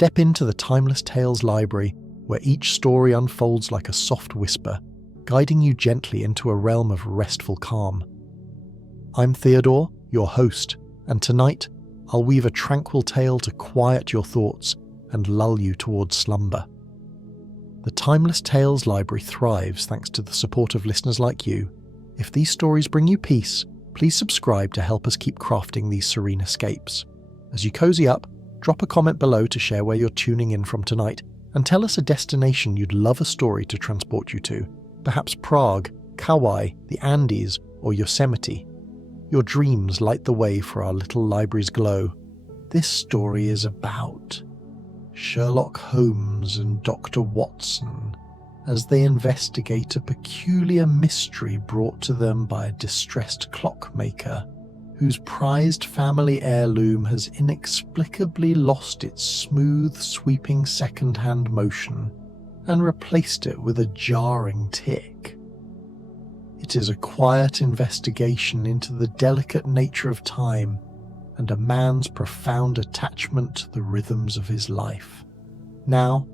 Step into the Timeless Tales library, where each story unfolds like a soft whisper, guiding you gently into a realm of restful calm. I'm Theodore, your host, and tonight I'll weave a tranquil tale to quiet your thoughts and lull you towards slumber. The Timeless Tales library thrives thanks to the support of listeners like you. If these stories bring you peace, please subscribe to help us keep crafting these serene escapes. As you cozy up, drop a comment below to share where you're tuning in from tonight, and tell us a destination you'd love a story to transport you to. Perhaps Prague, Kauai, the Andes, or Yosemite. Your dreams light the way for our little library's glow. This story is about Sherlock Holmes and Dr. Watson as they investigate a peculiar mystery brought to them by a distressed clockmaker whose prized family heirloom has inexplicably lost its smooth, sweeping second-hand motion and replaced it with a jarring tick. It is a quiet investigation into the delicate nature of time and a man's profound attachment to the rhythms of his life. Now,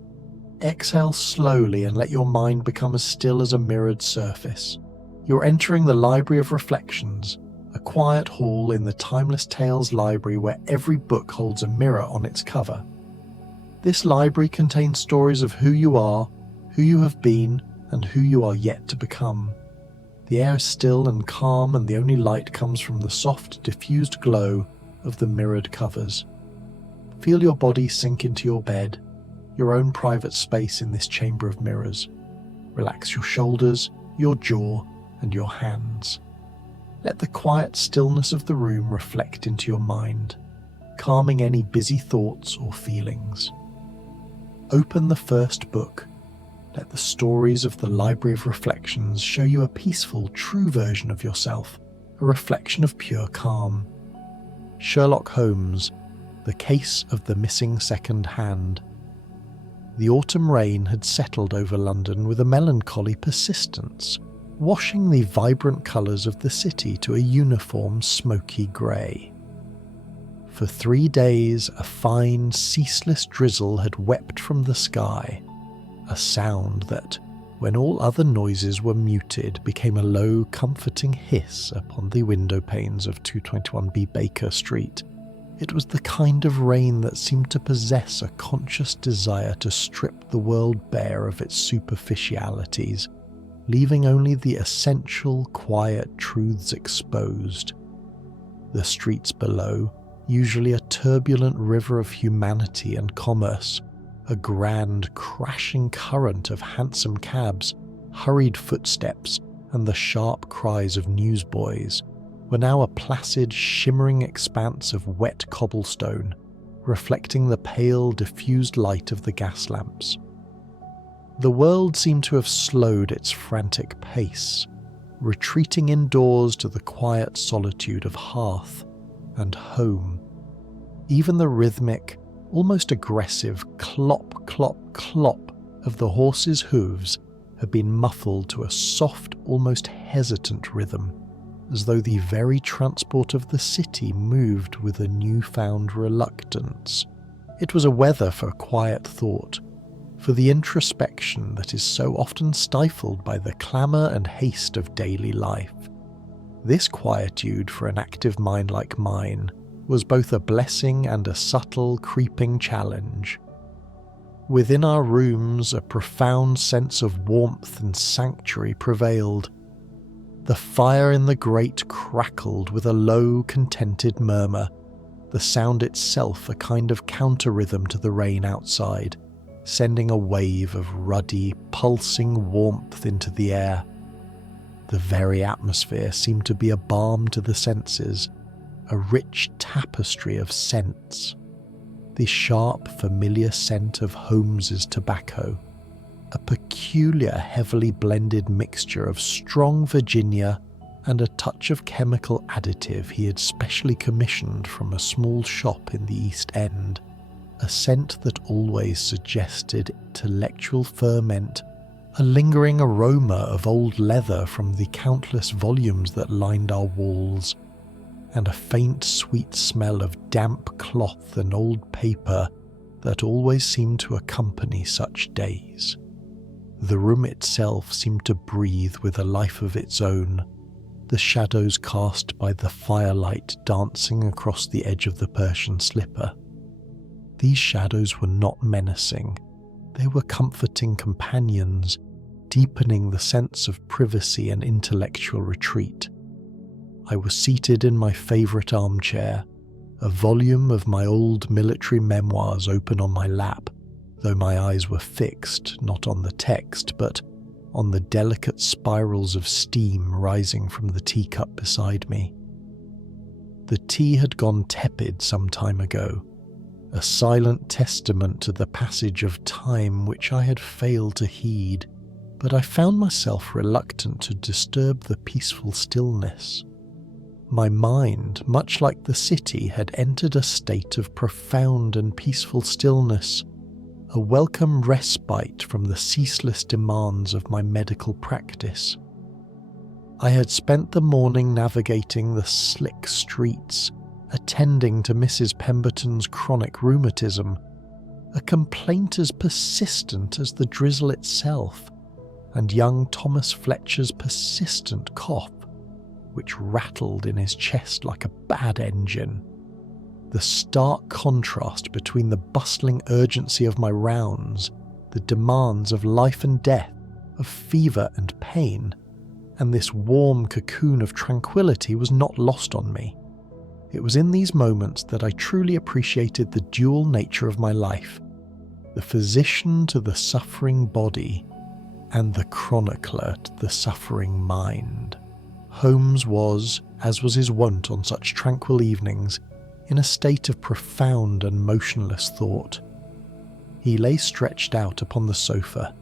exhale slowly and let your mind become as still as a mirrored surface. You're entering the Library of Reflections, a quiet hall in the Timeless Tales library where every book holds a mirror on its cover. This library contains stories of who you are, who you have been, and who you are yet to become. The air is still and calm, and the only light comes from the soft, diffused glow of the mirrored covers. Feel your body sink into your bed, your own private space in this chamber of mirrors. Relax your shoulders, your jaw, and your hands. Let the quiet stillness of the room reflect into your mind, calming any busy thoughts or feelings. Open the first book. Let the stories of the Library of Reflections show you a peaceful, true version of yourself, a reflection of pure calm. Sherlock Holmes, The Case of the Missing Second Hand. The autumn rain had settled over London with a melancholy persistence, washing the vibrant colours of the city to a uniform smoky grey. For 3 days, a fine, ceaseless drizzle had wept from the sky, a sound that, when all other noises were muted, became a low, comforting hiss upon the window panes of 221B Baker Street. It was the kind of rain that seemed to possess a conscious desire to strip the world bare of its superficialities, leaving only the essential, quiet truths exposed. The streets below, usually a turbulent river of humanity and commerce, a grand, crashing current of hansom cabs, hurried footsteps, and the sharp cries of newsboys, were now a placid, shimmering expanse of wet cobblestone, reflecting the pale, diffused light of the gas lamps. The world seemed to have slowed its frantic pace, retreating indoors to the quiet solitude of hearth and home. Even the rhythmic, almost aggressive clop, clop, clop of the horses' hooves had been muffled to a soft, almost hesitant rhythm, as though the very transport of the city moved with a newfound reluctance. It was a weather for quiet thought, for the introspection that is so often stifled by the clamour and haste of daily life. This quietude for an active mind like mine was both a blessing and a subtle, creeping challenge. Within our rooms, a profound sense of warmth and sanctuary prevailed. The fire in the grate crackled with a low, contented murmur, the sound itself a kind of counter-rhythm to the rain outside, sending a wave of ruddy, pulsing warmth into the air. The very atmosphere seemed to be a balm to the senses, a rich tapestry of scents. The sharp, familiar scent of Holmes's tobacco, a peculiar, heavily blended mixture of strong Virginia and a touch of chemical additive he had specially commissioned from a small shop in the East End, a scent that always suggested intellectual ferment, a lingering aroma of old leather from the countless volumes that lined our walls, and a faint sweet smell of damp cloth and old paper that always seemed to accompany such days. The room itself seemed to breathe with a life of its own, the shadows cast by the firelight dancing across the edge of the Persian slipper. These shadows were not menacing, they were comforting companions, deepening the sense of privacy and intellectual retreat. I was seated in my favourite armchair, a volume of my old military memoirs open on my lap, though my eyes were fixed not on the text but on the delicate spirals of steam rising from the teacup beside me. The tea had gone tepid some time ago, a silent testament to the passage of time which I had failed to heed, but I found myself reluctant to disturb the peaceful stillness. My mind, much like the city, had entered a state of profound and peaceful stillness, a welcome respite from the ceaseless demands of my medical practice. I had spent the morning navigating the slick streets, attending to Mrs. Pemberton's chronic rheumatism, a complaint as persistent as the drizzle itself, and young Thomas Fletcher's persistent cough, which rattled in his chest like a bad engine. The stark contrast between the bustling urgency of my rounds, the demands of life and death, of fever and pain, and this warm cocoon of tranquility was not lost on me. It was in these moments that I truly appreciated the dual nature of my life, the physician to the suffering body, and the chronicler to the suffering mind. Holmes was, as was his wont on such tranquil evenings, in a state of profound and motionless thought. He lay stretched out upon the sofa,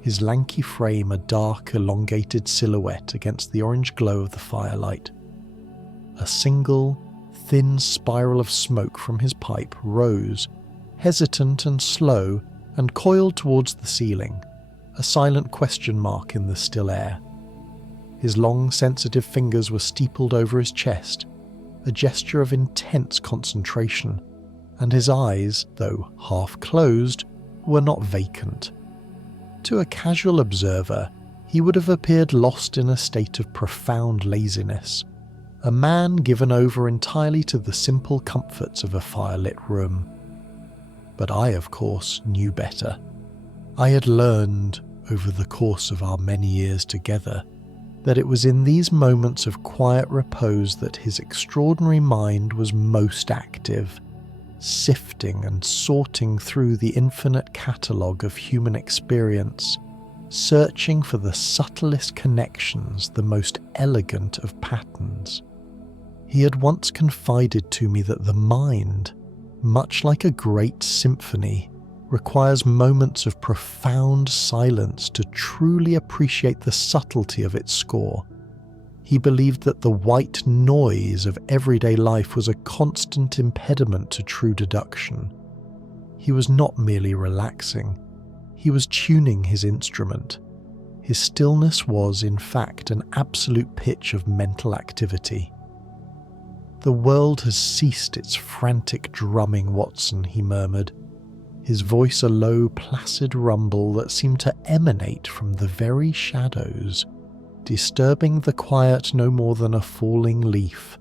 his lanky frame a dark, elongated silhouette against the orange glow of the firelight. A single, thin spiral of smoke from his pipe rose, hesitant and slow, and coiled towards the ceiling, a silent question mark in the still air. His long, sensitive fingers were steepled over his chest, a gesture of intense concentration, and his eyes, though half closed, were not vacant. To a casual observer, he would have appeared lost in a state of profound laziness, a man given over entirely to the simple comforts of a firelit room. But I, of course, knew better. I had learned, over the course of our many years together, that it was in these moments of quiet repose that his extraordinary mind was most active, sifting and sorting through the infinite catalogue of human experience, searching for the subtlest connections, the most elegant of patterns. He had once confided to me that the mind, much like a great symphony, requires moments of profound silence to truly appreciate the subtlety of its score. He believed that the white noise of everyday life was a constant impediment to true deduction. He was not merely relaxing, he was tuning his instrument. His stillness was, in fact, an absolute pitch of mental activity. "The world has ceased its frantic drumming, Watson," he murmured, his voice a low, placid rumble that seemed to emanate from the very shadows, disturbing the quiet no more than a falling leaf.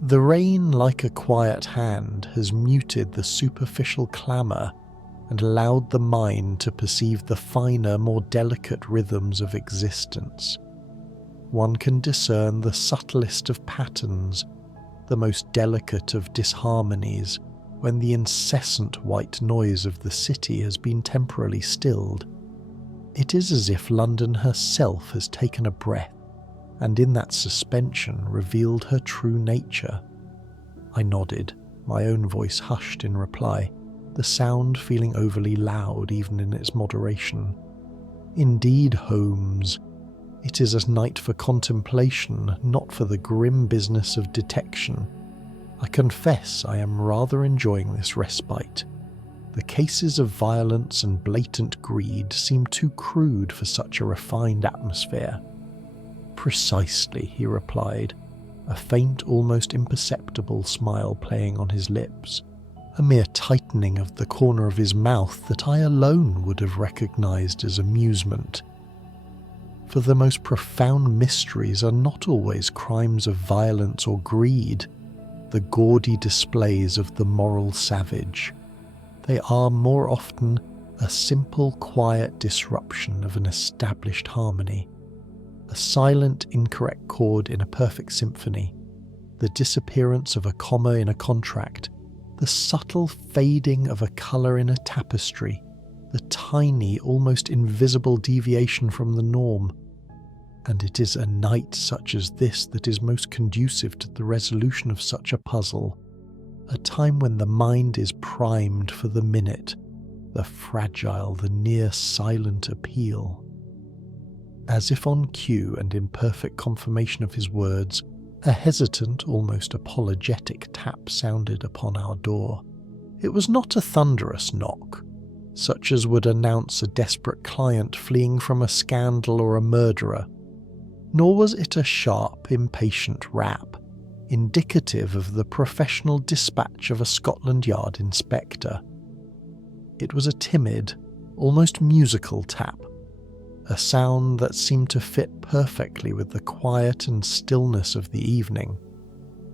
"The rain, like a quiet hand, has muted the superficial clamour and allowed the mind to perceive the finer, more delicate rhythms of existence. One can discern the subtlest of patterns, the most delicate of disharmonies, when the incessant white noise of the city has been temporarily stilled. It is as if London herself has taken a breath, and in that suspension revealed her true nature." I nodded, my own voice hushed in reply, the sound feeling overly loud even in its moderation. "Indeed, Holmes, it is a night for contemplation, not for the grim business of detection. I confess I am rather enjoying this respite. The cases of violence and blatant greed seem too crude for such a refined atmosphere." "Precisely," he replied, a faint, almost imperceptible smile playing on his lips. a mere tightening of the corner of his mouth that I alone would have recognised as amusement. For the most profound mysteries are not always crimes of violence or greed, the gaudy displays of the moral savage. They are more often a simple, quiet disruption of an established harmony, a silent, incorrect chord in a perfect symphony, the disappearance of a comma in a contract, the subtle fading of a colour in a tapestry, the tiny, almost invisible deviation from the norm. And it is a night such as this that is most conducive to the resolution of such a puzzle, a time when the mind is primed for the minute, the fragile, the near silent appeal. As if on cue and in perfect confirmation of his words, a hesitant, almost apologetic tap sounded upon our door. It was not a thunderous knock, such as would announce a desperate client fleeing from a scandal or a murderer, nor was it a sharp, impatient rap, indicative of the professional dispatch of a Scotland Yard inspector. It was a timid, almost musical tap, a sound that seemed to fit perfectly with the quiet and stillness of the evening.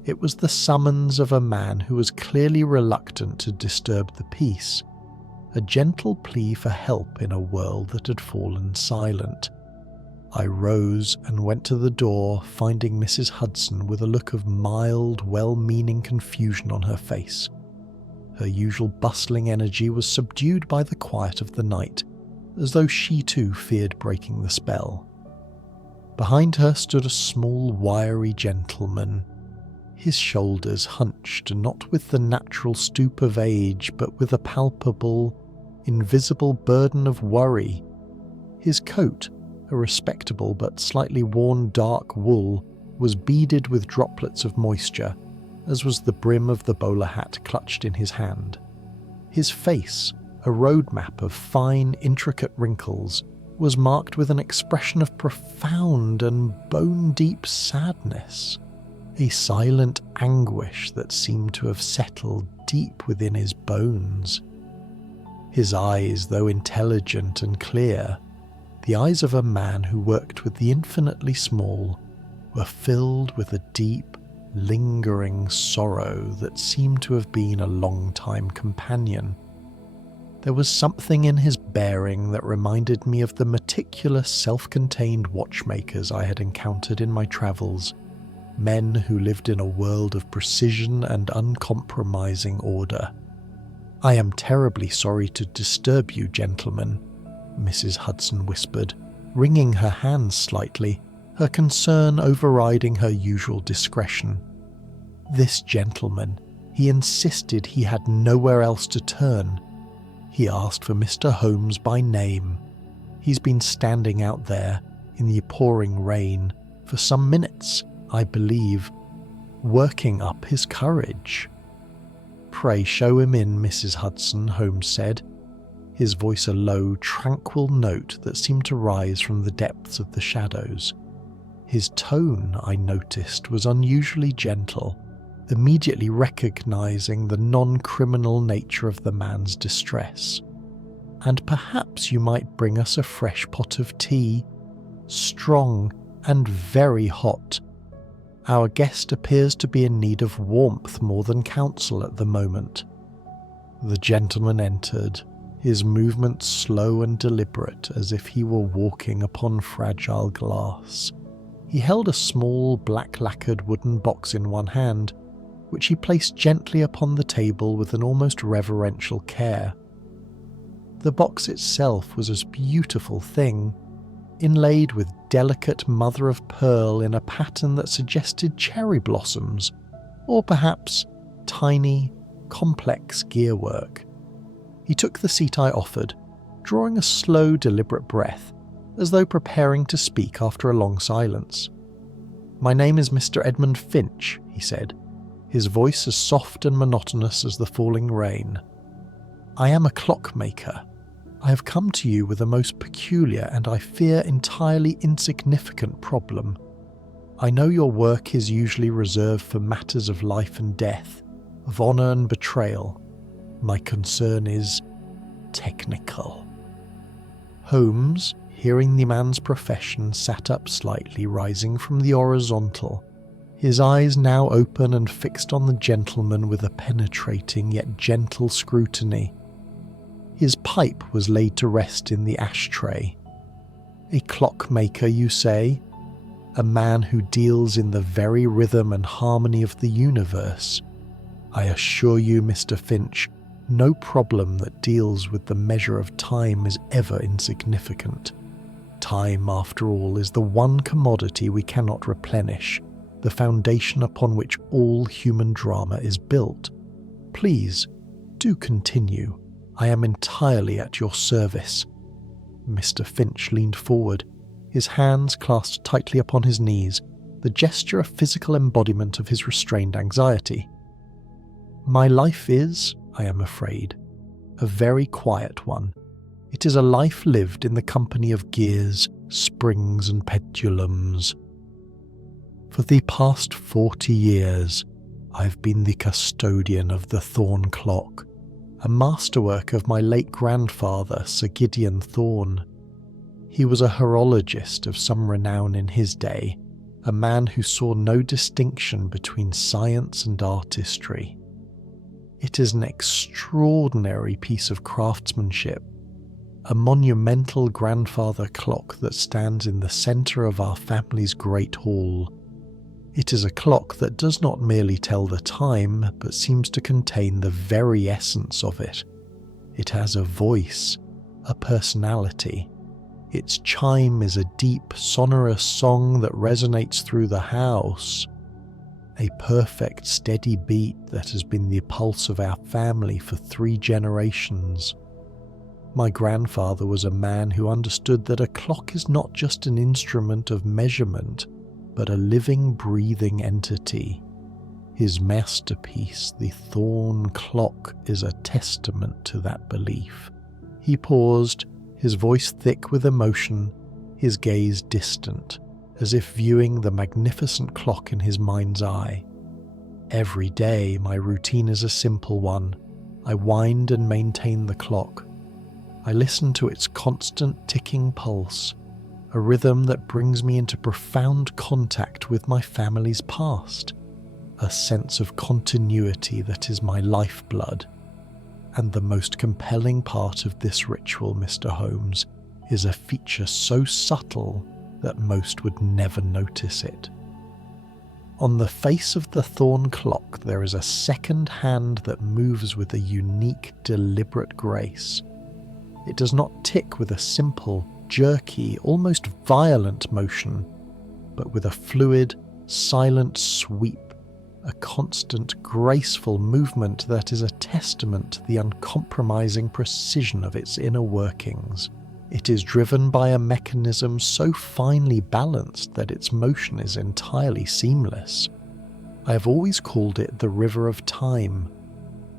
It was the summons of a man who was clearly reluctant to disturb the peace, a gentle plea for help in a world that had fallen silent. I rose and went to the door, finding Mrs. Hudson with a look of mild, well-meaning confusion on her face. Her usual bustling energy was subdued by the quiet of the night, as though she too feared breaking the spell. Behind her stood a small, wiry gentleman, his shoulders hunched, not with the natural stoop of age, but with a palpable, invisible burden of worry. His coat, a respectable but slightly worn dark wool, was beaded with droplets of moisture, as was the brim of the bowler hat clutched in his hand. His face, a roadmap of fine, intricate wrinkles, was marked with an expression of profound and bone-deep sadness, a silent anguish that seemed to have settled deep within his bones. His eyes, though intelligent and clear, the eyes of a man who worked with the infinitely small, were filled with a deep, lingering sorrow that seemed to have been a long-time companion. There was something in his bearing that reminded me of the meticulous, self-contained watchmakers I had encountered in my travels, men who lived in a world of precision and uncompromising order. "I am terribly sorry to disturb you, gentlemen," Mrs. Hudson whispered, wringing her hands slightly, her concern overriding her usual discretion. "This gentleman, he insisted he had nowhere else to turn. He asked for Mr. Holmes by name. He's been standing out there, in the pouring rain, for some minutes, I believe, working up his courage." "Pray show him in, Mrs. Hudson," Holmes said, his voice a low, tranquil note that seemed to rise from the depths of the shadows. His tone, I noticed, was unusually gentle, immediately recognizing the non-criminal nature of the man's distress. "And perhaps you might bring us a fresh pot of tea, strong and very hot. Our guest appears to be in need of warmth more than counsel at the moment." The gentleman entered, his movements slow and deliberate as if he were walking upon fragile glass. He held a small black-lacquered wooden box in one hand, which he placed gently upon the table with an almost reverential care. The box itself was a beautiful thing, inlaid with delicate mother-of-pearl in a pattern that suggested cherry blossoms, or perhaps tiny, complex gearwork. He took the seat I offered, drawing a slow, deliberate breath, as though preparing to speak after a long silence. "My name is Mr. Edmund Finch," he said, his voice as soft and monotonous as the falling rain. "I am a clockmaker. I have come to you with a most peculiar and I fear entirely insignificant problem. I know your work is usually reserved for matters of life and death, of honour and betrayal, My concern is technical. Holmes, hearing the man's profession, sat up slightly, rising from the horizontal, his eyes now open and fixed on the gentleman with a penetrating yet gentle scrutiny. His pipe was laid to rest in the ashtray. A clockmaker, you say? A man who deals in the very rhythm and harmony of the universe? I assure you, Mr. Finch, no problem that deals with the measure of time is ever insignificant. Time, after all, is the one commodity we cannot replenish, the foundation upon which all human drama is built. Please, do continue. I am entirely at your service. Mr. Finch leaned forward, his hands clasped tightly upon his knees, the gesture a physical embodiment of his restrained anxiety. My life is, I am afraid, a very quiet one. It is a life lived in the company of gears, springs and pendulums. For the past 40 years, I've been the custodian of the Thorn Clock, a masterwork of my late grandfather, Sir Gideon Thorn. He was a horologist of some renown in his day, a man who saw no distinction between science and artistry. It is an extraordinary piece of craftsmanship, a monumental grandfather clock that stands in the centre of our family's great hall. It is a clock that does not merely tell the time, but seems to contain the very essence of it. It has a voice, a personality. Its chime is a deep, sonorous song that resonates through the house. A perfect, steady beat that has been the pulse of our family for 3 generations. My grandfather was a man who understood that a clock is not just an instrument of measurement, but a living, breathing entity. His masterpiece, the Thorn Clock, is a testament to that belief. He paused, his voice thick with emotion, his gaze distant, as if viewing the magnificent clock in his mind's eye. Every day, my routine is a simple one. I wind and maintain the clock. I listen to its constant ticking pulse, a rhythm that brings me into profound contact with my family's past, a sense of continuity that is my lifeblood. And the most compelling part of this ritual, Mr. Holmes, is a feature so subtle that most would never notice it. On the face of the Thorn Clock there is a second hand that moves with a unique, deliberate grace. It does not tick with a simple, jerky, almost violent motion, but with a fluid, silent sweep, a constant, graceful movement that is a testament to the uncompromising precision of its inner workings. It is driven by a mechanism so finely balanced that its motion is entirely seamless. I have always called it the river of time.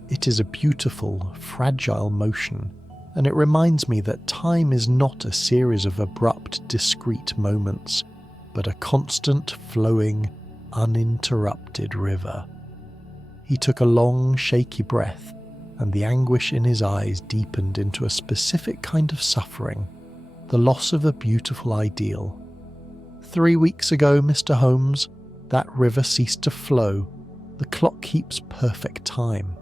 It is a beautiful, fragile motion, and it reminds me that time is not a series of abrupt, discrete moments, but a constant, flowing, uninterrupted river. He took a long, shaky breath, and the anguish in his eyes deepened into a specific kind of suffering, the loss of a beautiful ideal. 3 weeks ago, Mr. Holmes, that river ceased to flow. The clock keeps perfect time.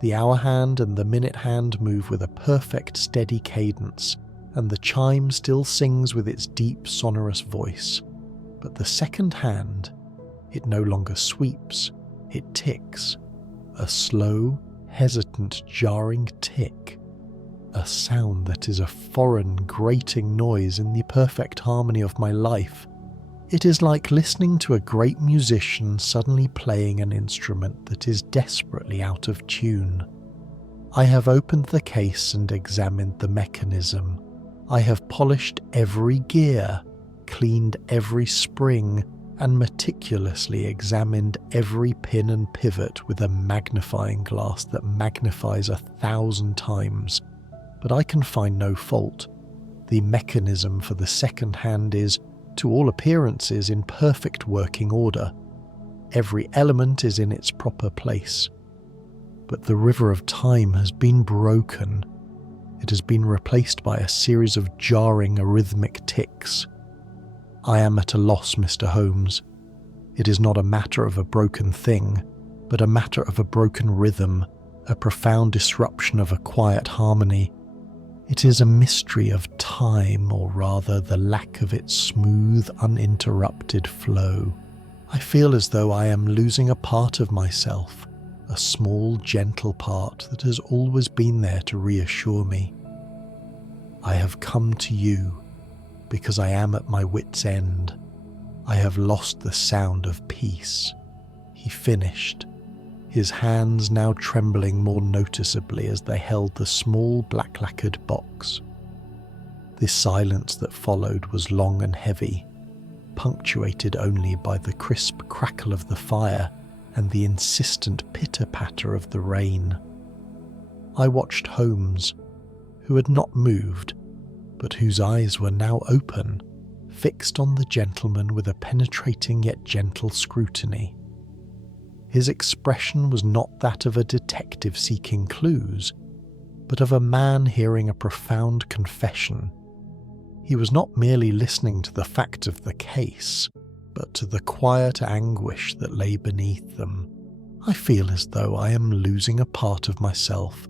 The hour hand and the minute hand move with a perfect, steady cadence, and the chime still sings with its deep, sonorous voice. But the second hand, it no longer sweeps, it ticks. A slow, hesitant, jarring tick. A sound that is a foreign, grating noise in the perfect harmony of my life. It is like listening to a great musician suddenly playing an instrument that is desperately out of tune. I have opened the case and examined the mechanism. I have polished every gear, cleaned every spring, and meticulously examined every pin and pivot with a magnifying glass that magnifies 1,000 times. But I can find no fault. The mechanism for the second hand is, to all appearances, in perfect working order. Every element is in its proper place. but the river of time has been broken. It has been replaced by a series of jarring arrhythmic ticks. I am at a loss, Mr. Holmes. It is not a matter of a broken thing, but a matter of a broken rhythm, a profound disruption of a quiet harmony. It is a mystery of time, or rather the lack of its smooth, uninterrupted flow. I feel as though I am losing a part of myself, a small, gentle part that has always been there to reassure me. I have come to you because I am at my wit's end. I have lost the sound of peace. He finished, his hands now trembling more noticeably as they held the small black-lacquered box. This silence that followed was long and heavy, punctuated only by the crisp crackle of the fire and the insistent pitter-patter of the rain. I watched Holmes, who had not moved, but whose eyes were now open, fixed on the gentleman with a penetrating yet gentle scrutiny. His expression was not that of a detective seeking clues, but of a man hearing a profound confession. He was not merely listening to the facts of the case, but to the quiet anguish that lay beneath them. I feel as though I am losing a part of myself,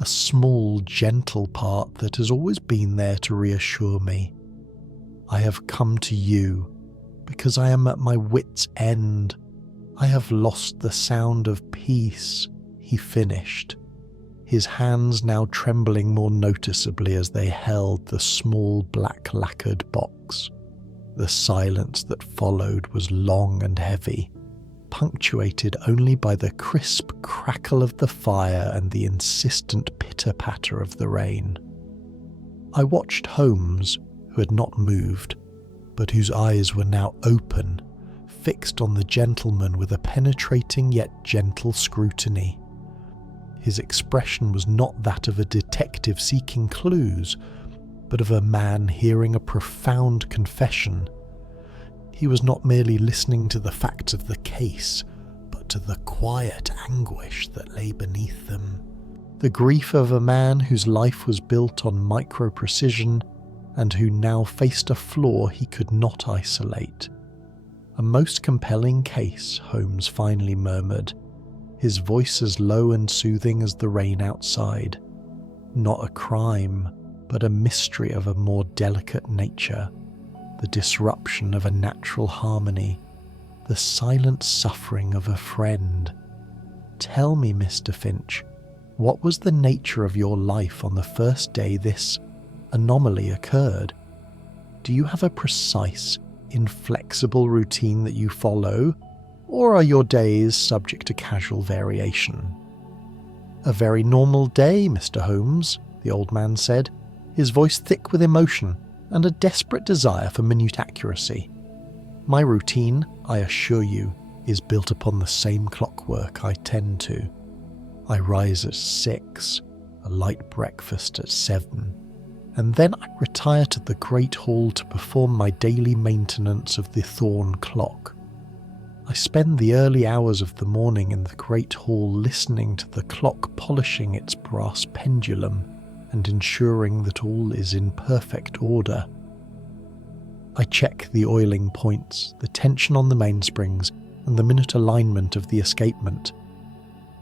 a small, gentle part that has always been there to reassure me. I have come to you because I am at my wit's end. I have lost the sound of peace, he finished, his hands now trembling more noticeably as they held the small black lacquered box. The silence that followed was long and heavy, punctuated only by the crisp crackle of the fire and the insistent pitter-patter of the rain. I watched Holmes, who had not moved, but whose eyes were now open, fixed on the gentleman with a penetrating yet gentle scrutiny. His expression was not that of a detective seeking clues, but of a man hearing a profound confession. He was not merely listening to the facts of the case, but to the quiet anguish that lay beneath them. The grief of a man whose life was built on micro-precision and who now faced a flaw he could not isolate. A most compelling case, Holmes finally murmured, his voice as low and soothing as the rain outside. Not a crime, but a mystery of a more delicate nature, the disruption of a natural harmony, the silent suffering of a friend. Tell me, Mr. Finch, what was the nature of your life on the first day this anomaly occurred? Do you have a precise, inflexible routine that you follow, or are your days subject to casual variation? A very normal day, Mr. Holmes, the old man said, his voice thick with emotion and a desperate desire for minute accuracy. My routine, I assure you, is built upon the same clockwork I tend to. I rise at 6, a light breakfast at 7, and then I retire to the great hall to perform my daily maintenance of the thorn clock. I spend the early hours of the morning in the great hall listening to the clock polishing its brass pendulum and ensuring that all is in perfect order. I check the oiling points, the tension on the mainsprings, and the minute alignment of the escapement.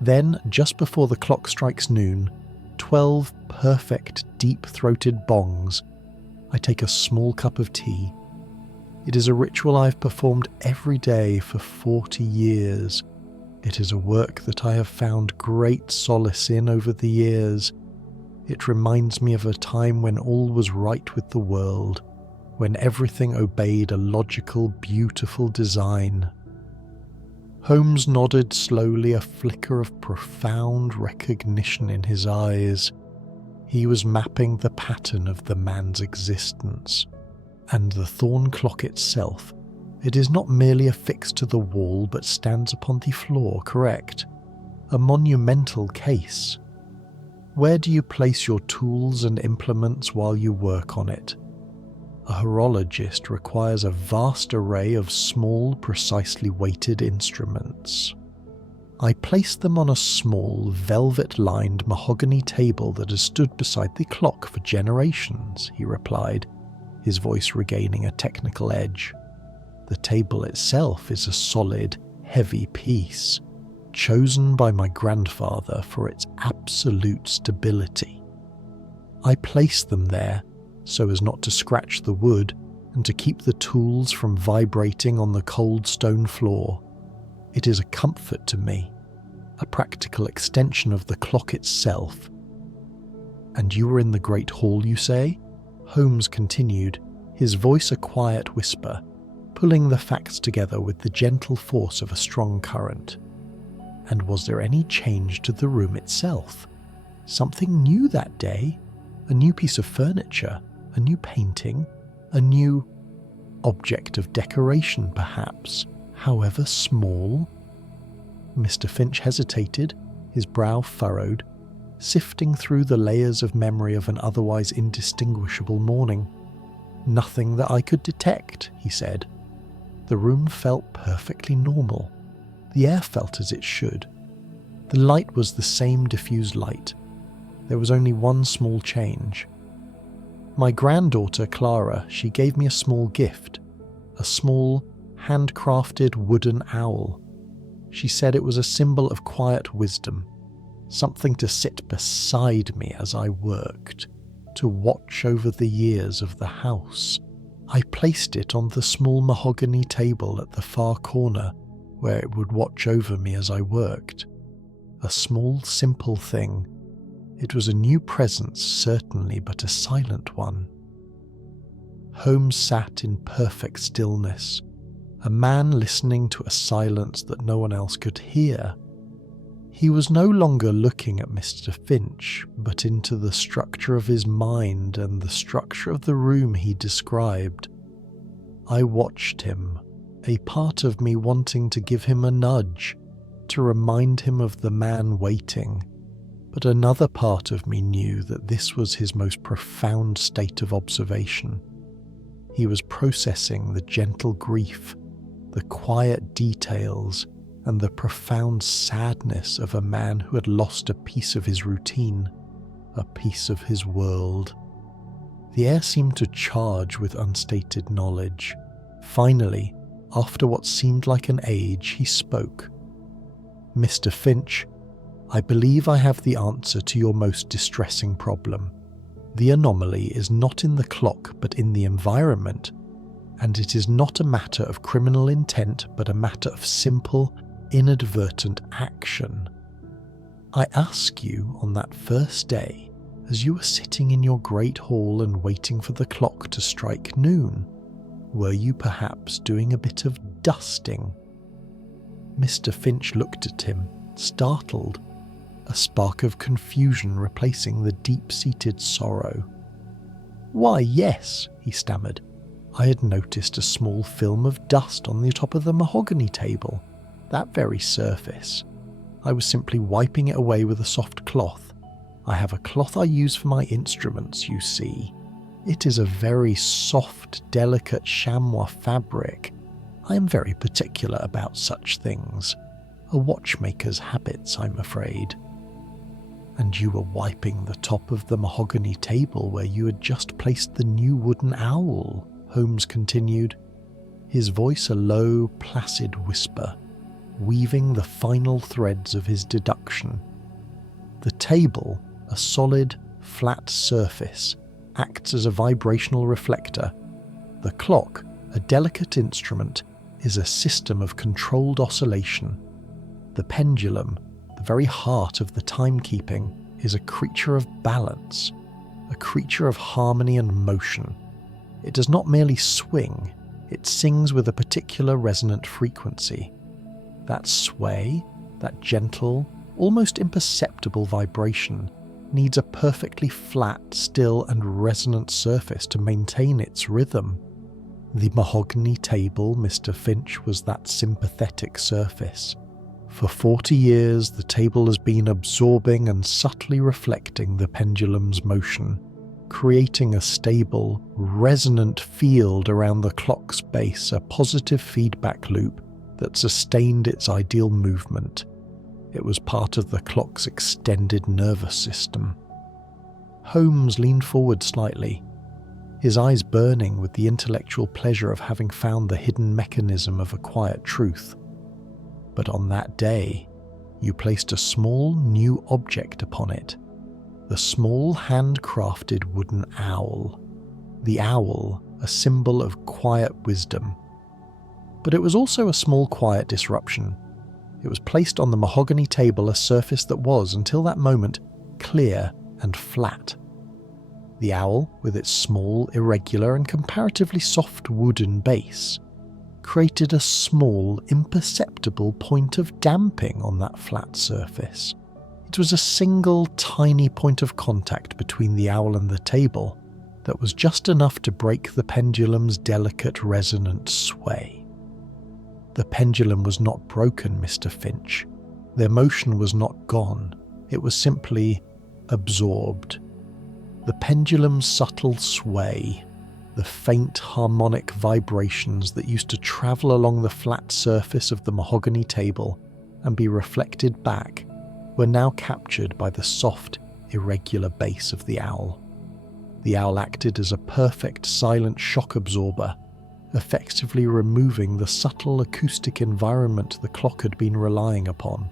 Then, just before the clock strikes noon, 12 perfect, deep-throated bongs, I take a small cup of tea. It is a ritual I've performed every day for 40 years. It is a work that I have found great solace in over the years. It reminds me of a time when all was right with the world, when everything obeyed a logical, beautiful design. Holmes nodded slowly, a flicker of profound recognition in his eyes. He was mapping the pattern of the man's existence. And the thorn clock itself, it is not merely affixed to the wall but stands upon the floor, correct? A monumental case. Where do you place your tools and implements while you work on it? A horologist requires a vast array of small, precisely weighted instruments. I placed them on a small, velvet-lined mahogany table that has stood beside the clock for generations, he replied, his voice regaining a technical edge. The table itself is a solid, heavy piece, chosen by my grandfather for its absolute stability. I placed them there so as not to scratch the wood and to keep the tools from vibrating on the cold stone floor. It is a comfort to me, a practical extension of the clock itself. And you were in the great hall, you say? Holmes continued, his voice a quiet whisper, pulling the facts together with the gentle force of a strong current. And was there any change to the room itself? Something new that day? A new piece of furniture? A new painting? A new object of decoration, perhaps, however small? Mr. Finch hesitated, his brow furrowed, sifting through the layers of memory of an otherwise indistinguishable morning. Nothing that I could detect, he said. The room felt perfectly normal. The air felt as it should. The light was the same diffused light. There was only one small change. My granddaughter, Clara, she gave me a small gift, a small, handcrafted wooden owl. She said it was a symbol of quiet wisdom, something to sit beside me as I worked, to watch over the years of the house. I placed it on the small mahogany table at the far corner where it would watch over me as I worked. A small, simple thing. It was a new presence, certainly, but a silent one. Holmes sat in perfect stillness, a man listening to a silence that no one else could hear. He was no longer looking at Mr. Finch, but into the structure of his mind and the structure of the room he described. I watched him, a part of me wanting to give him a nudge, to remind him of the man waiting, but another part of me knew that this was his most profound state of observation. He was processing the gentle grief, the quiet details, and the profound sadness of a man who had lost a piece of his routine, a piece of his world. The air seemed to charge with unstated knowledge. Finally, after what seemed like an age, he spoke. "Mr. Finch, I believe I have the answer to your most distressing problem. The anomaly is not in the clock but in the environment, and it is not a matter of criminal intent but a matter of simple, inadvertent action. I ask you on that first day, as you were sitting in your great hall and waiting for the clock to strike noon, were you perhaps doing a bit of dusting?" Mr. Finch looked at him, startled, a spark of confusion replacing the deep-seated sorrow. "Why, yes," he stammered. "I had noticed a small film of dust on the top of the mahogany table, that very surface. I was simply wiping it away with a soft cloth. I have a cloth I use for my instruments, you see. It is a very soft, delicate chamois fabric. I am very particular about such things. A watchmaker's habits, I'm afraid." "And you were wiping the top of the mahogany table where you had just placed the new wooden owl," Holmes continued, his voice a low, placid whisper, weaving the final threads of his deduction. "The table, a solid, flat surface, acts as a vibrational reflector. The clock, a delicate instrument, is a system of controlled oscillation. The pendulum, the very heart of the timekeeping, is a creature of balance, a creature of harmony and motion. It does not merely swing, it sings with a particular resonant frequency. That sway, that gentle, almost imperceptible vibration, needs a perfectly flat, still and resonant surface to maintain its rhythm. The mahogany table, Mr. Finch, was that sympathetic surface. For 40 years, the table has been absorbing and subtly reflecting the pendulum's motion, creating a stable, resonant field around the clock's base, a positive feedback loop that sustained its ideal movement. It was part of the clock's extended nervous system. Holmes leaned forward slightly, his eyes burning with the intellectual pleasure of having found the hidden mechanism of a quiet truth. But on that day, you placed a small new object upon it, the small handcrafted wooden owl. The owl, a symbol of quiet wisdom. But it was also a small quiet disruption. It was placed on the mahogany table, a surface that was, until that moment, clear and flat. The owl, with its small, irregular and comparatively soft wooden base, created a small, imperceptible point of damping on that flat surface. It was a single, tiny point of contact between the owl and the table that was just enough to break the pendulum's delicate, resonant sway. The pendulum was not broken, Mr. Finch. Their motion was not gone. It was simply absorbed. The pendulum's subtle sway, the faint harmonic vibrations that used to travel along the flat surface of the mahogany table and be reflected back, were now captured by the soft, irregular base of the owl. The owl acted as a perfect silent shock absorber, effectively removing the subtle acoustic environment the clock had been relying upon.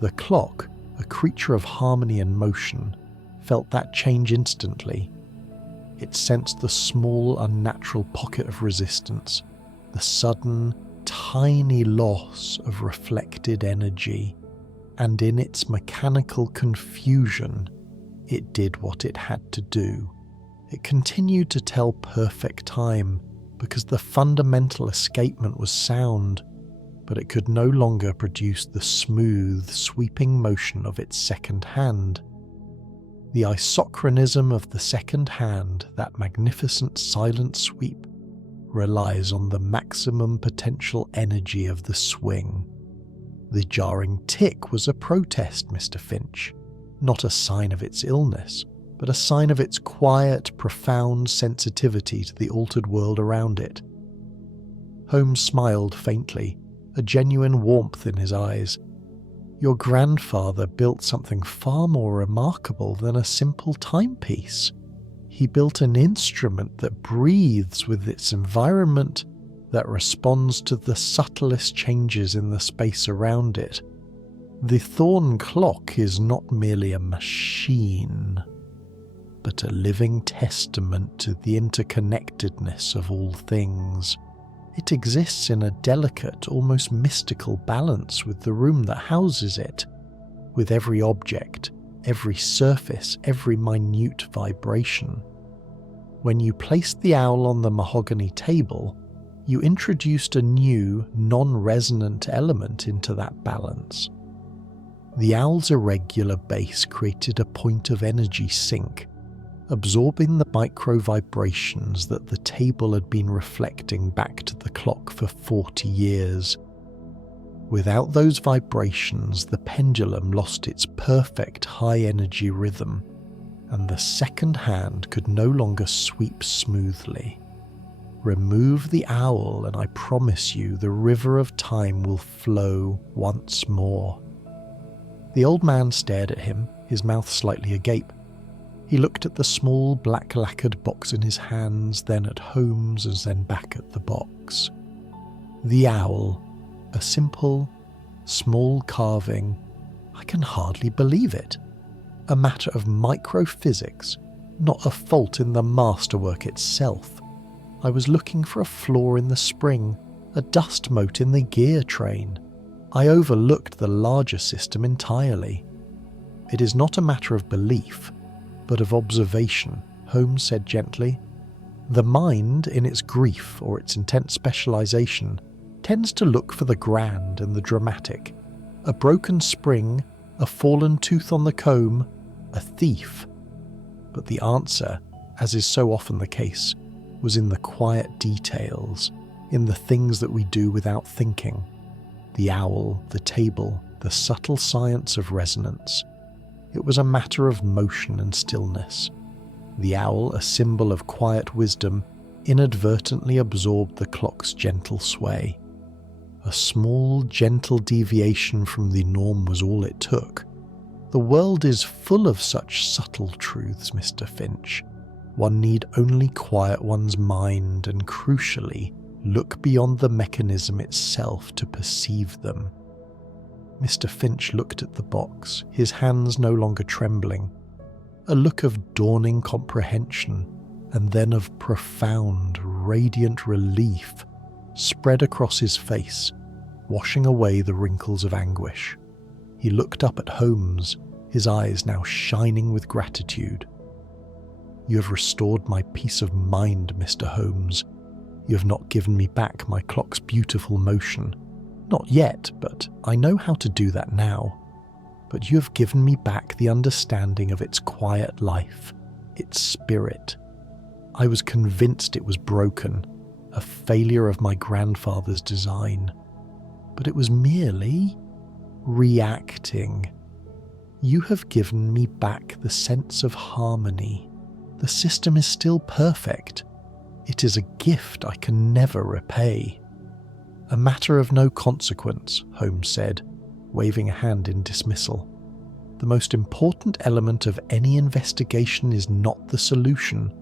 The clock, a creature of harmony and motion, felt that change instantly. It sensed the small, unnatural pocket of resistance, the sudden, tiny loss of reflected energy, and in its mechanical confusion, it did what it had to do. It continued to tell perfect time because the fundamental escapement was sound, but it could no longer produce the smooth, sweeping motion of its second hand. The isochronism of the second hand, that magnificent silent sweep, relies on the maximum potential energy of the swing. The jarring tick was a protest, Mr. Finch, not a sign of its illness, but a sign of its quiet, profound sensitivity to the altered world around it. Holmes smiled faintly, a genuine warmth in his eyes. Your grandfather built something far more remarkable than a simple timepiece. He built an instrument that breathes with its environment, that responds to the subtlest changes in the space around it. The thorn clock is not merely a machine, but a living testament to the interconnectedness of all things. It exists in a delicate, almost mystical balance with the room that houses it, with every object, every surface, every minute vibration. When you placed the owl on the mahogany table, you introduced a new, non-resonant element into that balance. The owl's irregular base created a point of energy sink, absorbing the micro-vibrations that the table had been reflecting back to the clock for 40 years. Without those vibrations, the pendulum lost its perfect high-energy rhythm, and the second hand could no longer sweep smoothly. Remove the owl, and I promise you the river of time will flow once more. The old man stared at him, his mouth slightly agape. He looked at the small black lacquered box in his hands, then at Holmes, and then back at the box. The owl, a simple, small carving. I can hardly believe it. A matter of microphysics, not a fault in the masterwork itself. I was looking for a flaw in the spring, a dust mote in the gear train. I overlooked the larger system entirely. It is not a matter of belief, but of observation, Holmes said gently. The mind, in its grief or its intense specialization, tends to look for the grand and the dramatic. A broken spring, a fallen tooth on the comb, a thief. But the answer, as is so often the case, was in the quiet details, in the things that we do without thinking. The owl, the table, the subtle science of resonance. It was a matter of motion and stillness. The owl, a symbol of quiet wisdom, inadvertently absorbed the clock's gentle sway. A small, gentle deviation from the norm was all it took. The world is full of such subtle truths, Mr. Finch. One need only quiet one's mind and, crucially, look beyond the mechanism itself to perceive them. Mr. Finch looked at the box, his hands no longer trembling. A look of dawning comprehension, and then of profound, radiant relief, spread across his face, washing away the wrinkles of anguish. He looked up at Holmes, his eyes now shining with gratitude. "You have restored my peace of mind, Mr. Holmes. You have not given me back my clock's beautiful motion. Not yet, but I know how to do that now. But you have given me back the understanding of its quiet life, its spirit. I was convinced it was broken, a failure of my grandfather's design. But it was merely reacting. You have given me back the sense of harmony. The system is still perfect. It is a gift I can never repay." "A matter of no consequence," Holmes said, waving a hand in dismissal. "The most important element of any investigation is not the solution,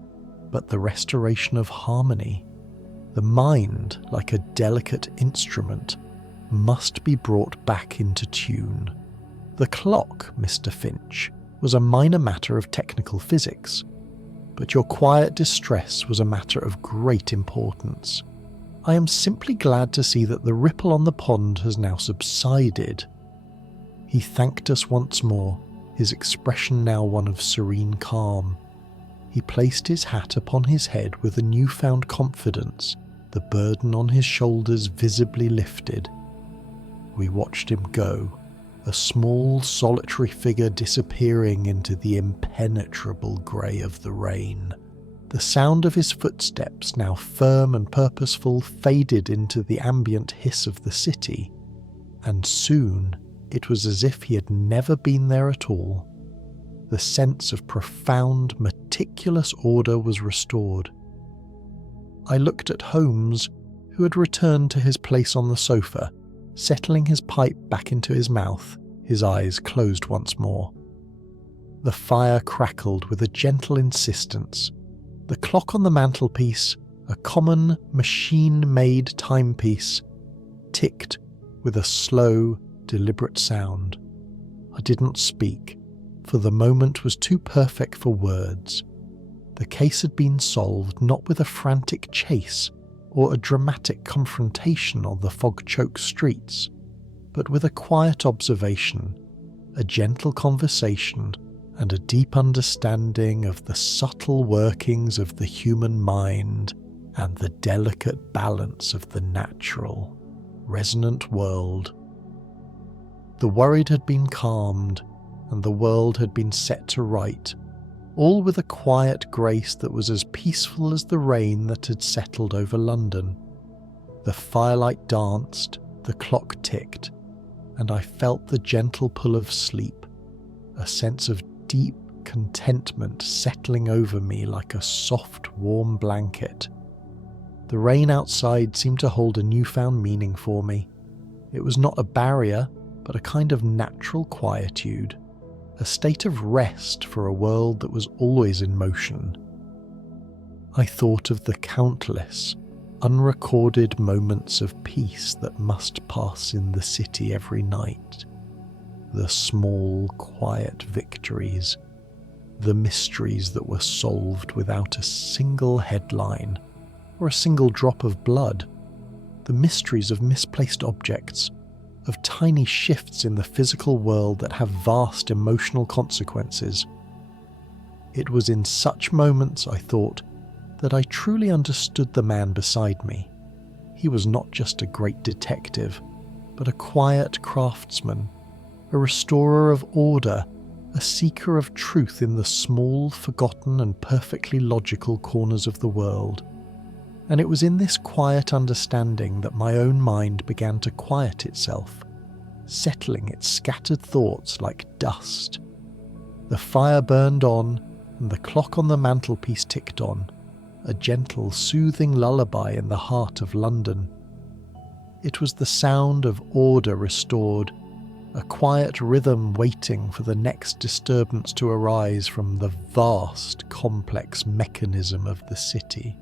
but the restoration of harmony. The mind, like a delicate instrument, must be brought back into tune. The clock, Mr. Finch, was a minor matter of technical physics, but your quiet distress was a matter of great importance. I am simply glad to see that the ripple on the pond has now subsided." He thanked us once more, his expression now one of serene calm. He placed his hat upon his head with a newfound confidence, the burden on his shoulders visibly lifted. We watched him go, a small solitary figure disappearing into the impenetrable grey of the rain. The sound of his footsteps, now firm and purposeful, faded into the ambient hiss of the city, and soon it was as if he had never been there at all. The sense of profound, meticulous order was restored. I looked at Holmes, who had returned to his place on the sofa, settling his pipe back into his mouth, his eyes closed once more. The fire crackled with a gentle insistence. The clock on the mantelpiece, a common, machine-made timepiece, ticked with a slow, deliberate sound. I didn't speak, for the moment was too perfect for words. The case had been solved not with a frantic chase or a dramatic confrontation on the fog-choked streets, but with a quiet observation, a gentle conversation, and a deep understanding of the subtle workings of the human mind and the delicate balance of the natural, resonant world. The worried had been calmed, and the world had been set to right, all with a quiet grace that was as peaceful as the rain that had settled over London. The firelight danced, the clock ticked, and I felt the gentle pull of sleep, a sense of deep contentment settling over me like a soft, warm blanket. The rain outside seemed to hold a newfound meaning for me. It was not a barrier, but a kind of natural quietude, a state of rest for a world that was always in motion. I thought of the countless, unrecorded moments of peace that must pass in the city every night, the small, quiet victories, the mysteries that were solved without a single headline or a single drop of blood, the mysteries of misplaced objects, of tiny shifts in the physical world that have vast emotional consequences. It was in such moments, I thought, that I truly understood the man beside me. He was not just a great detective, but a quiet craftsman, a restorer of order, a seeker of truth in the small, forgotten and perfectly logical corners of the world. And it was in this quiet understanding that my own mind began to quiet itself, settling its scattered thoughts like dust. The fire burned on, and the clock on the mantelpiece ticked on, a gentle, soothing lullaby in the heart of London. It was the sound of order restored, a quiet rhythm waiting for the next disturbance to arise from the vast, complex mechanism of the city.